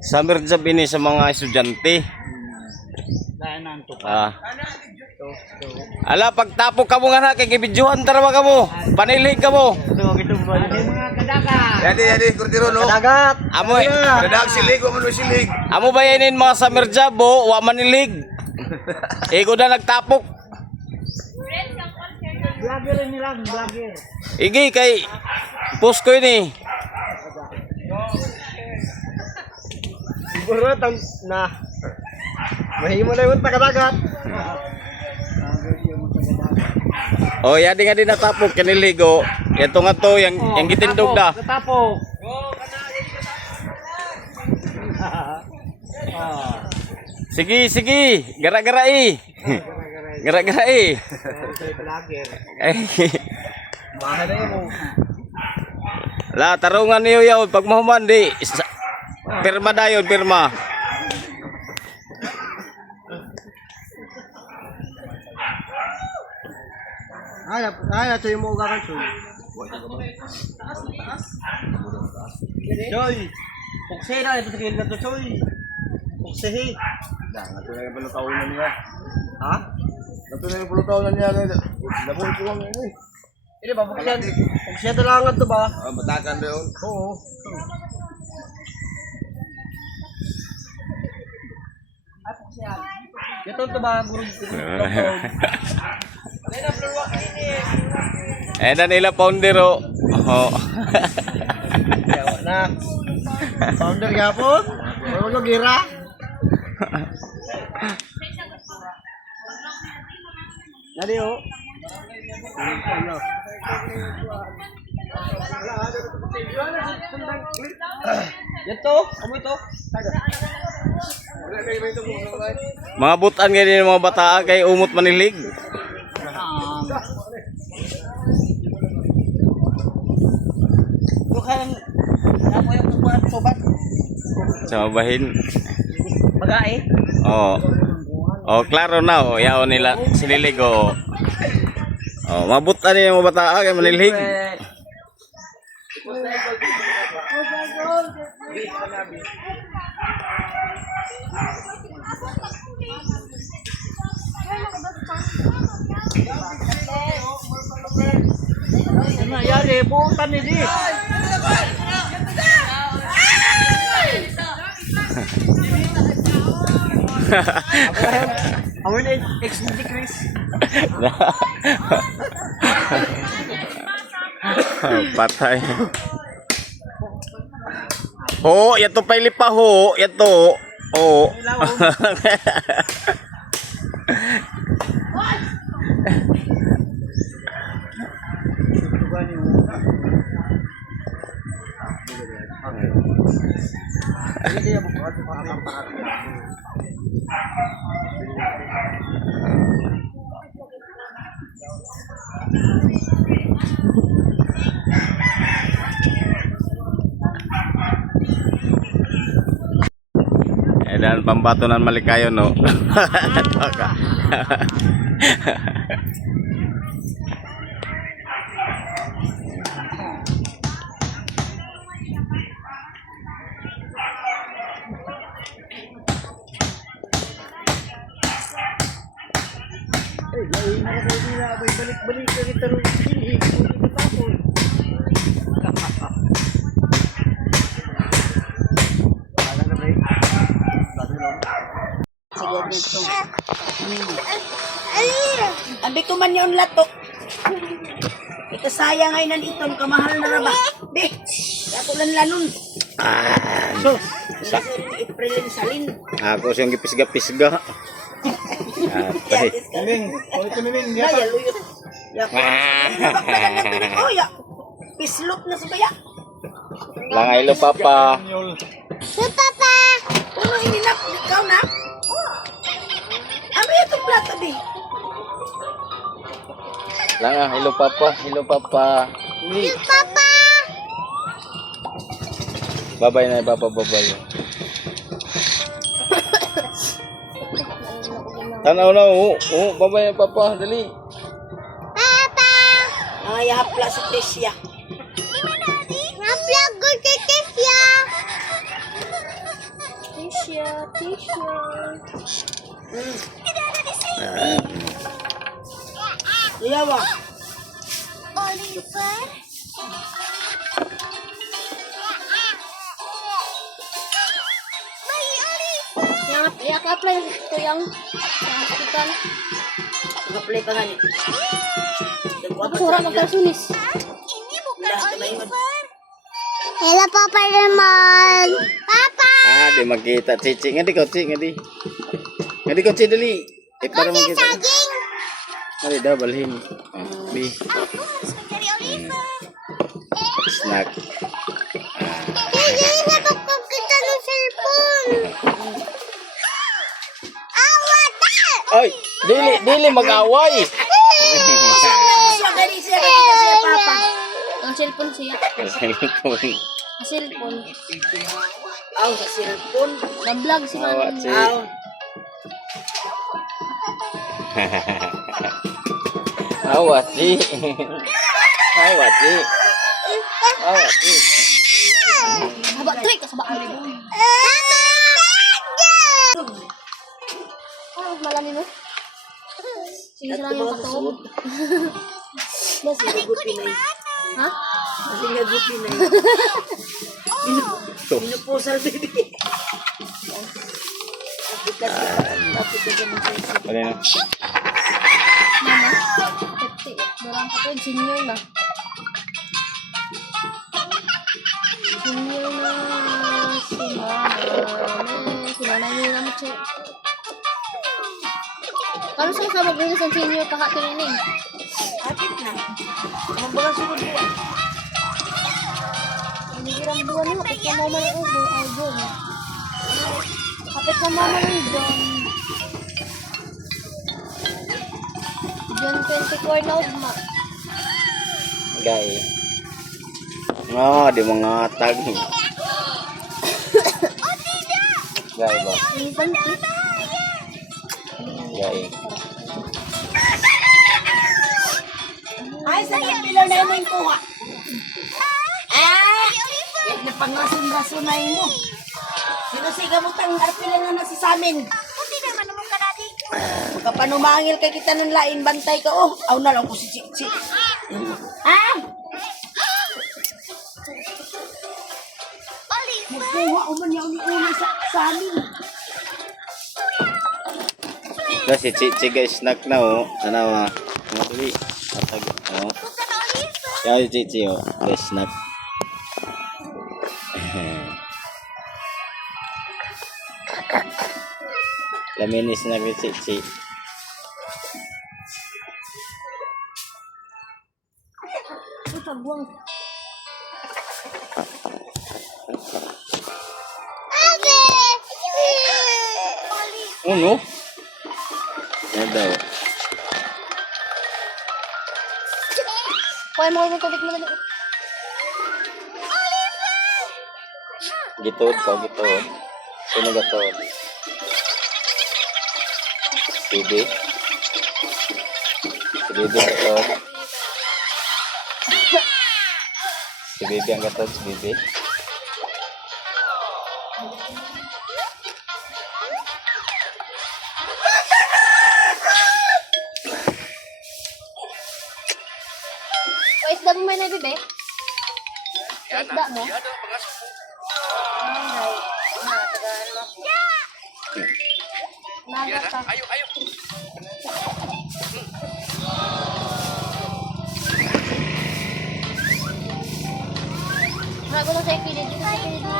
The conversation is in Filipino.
Summer job ini sa mga estudyante. Ala, pagtapok ka mo nga na, kay kibidyohan tarawa ka mo. Panilig ka mo. Yadi, kurdiro no. Kadagat. Amoy. Kadag silig, wa man silig. Amo bayanin mga summer job, wa manilig. Ego na nagtapok. Vlogger nila, vlogger. Igi kay post ko ini. Siguro na mahimo na yung tagadagat. Oh, yadi nga din natapok kaniligo. Ito nga to yang gitindog da. Tapok. Sige, gara-garai. Gara-garai. Vlogger. Ay. La tarungan niyo yaw pag mahuman di. Pirma dayon, pirma. Ay, ito yung mga kanto. Joy. Pukse na, ito sa kilid na to, Joy. Puksehi. Nato na yung palutaunan niya. Ha? Nato na yung palutaunan niya. Labon ko lang yun. Hindi ba, pukse ito lang ito ba? Batakan doon. Oo. Ito ito ba, guru? Eh na nila founder oh. Oh. Yawa na. Founder nga po. Ano gira? Dali oh. Ito, amo ito. Mga butan ganyan mga bata kay umot manilig. Bukan apa yang buat sobat? Sabahin. Magae. Oh. Oh, klaro na oh. Yaw nila sinilig oh. Oh, mabutan niya mga bata kay manilig. Ano yari, buutan ni di. Ako ni ex-DJ Chris. Patay. Oh, yato pa ilipa ho, yato. Oh. Dan pembatunan malikayo no. Balik-balik ka kita rin. Tapos. Abi ko man yung lato. Ito sayang ay naniton kamahal na raba. Be, ako lang lanon. So, April and salin. ako siyang gipisga-pisga. Atay. Miming, ulit ko miming. Ya luyot. Ya. Oh ya. Pislop na sa baya. Langay lo papa. Si papa. Uno ininap ikaw na. Abi ito plato di. Langa, hello papa, hello papa. Si papa. Babay na papa, babay. Tanaw na, babay na papa, dali. Papa. Ay hapla sa Tricia. Hapla ko kay Tricia. Yawa. Yang apply ito yung sa hospital. Mag-apply pa gani. Kurang magkasunis. Hello, Papa Raymond. Papa! Ah, di magkita. Cici, nga di ko, Ci, nga di. Nga di ko, Ci, dali. Para magkita. Saging! Ari daw, balhin. B. Snack. Hindi, napapag kita ng cellphone. Awata! Oy, dili mag-away. So, gani siya nakita siya, Papa. Ang cellphone siya. Cellphone. Ang cellphone. Aw, sa cellphone. Na-vlog si Awa, Mami. Ci. Aw. Awa, Ci. Awa, Ci. Awa, Ci. Haba, tuloy ka sa baan. Oh, malalim mo. Sige sila yung katuog. Nasi gagupi na Ha? Nasi gagupi na Minupusal, baby. Tapos ka ganun sa isip. Ano na? Mama? Pepsi. Durang ka to. Senior na. Senior na. Si Mama. Si Nanay niya naman siya. Kano sa kasama ko sa senior kahapon yun eh. Hapit na. Ang bagang sunod buwan. Hindi kirang buwan mo. Kapit ka mama ng ubo. Ay, John. Kapit ka mama ng John. John 24 na ugma. Gay. Oh, di mga tag. Gay ba? Ini panty. Gay. Ay, sa pilaw na mo yung kuha. Ah! Yan na pangasun-rasun na mo. Sinusiga mo tang arpila na nasa sa amin. Kapanumangil kay kita nun lain, bantay ka. Oh, aw na lang ko si Chichi. Ah! Magkuha o man yaw ni una sa amin. Si Cici guys, snack na oh. Ano ah? Madali. Atag. Oh. Kaya si Cici oh. Guys, snack. Lamin is snack ni Cici. Ito, buwang. Ano? Ano daw? Kuha mo yung tubig mo na. Gituod ka, gituod. Sino gatuod? Bibi? Si Bibi ang gatuod? Si Bibi ang gatuod, si Bibi? O, isda mo may nabibe? Isda mo? Naga ka. Nago na sa ipili. Dito sa ipili.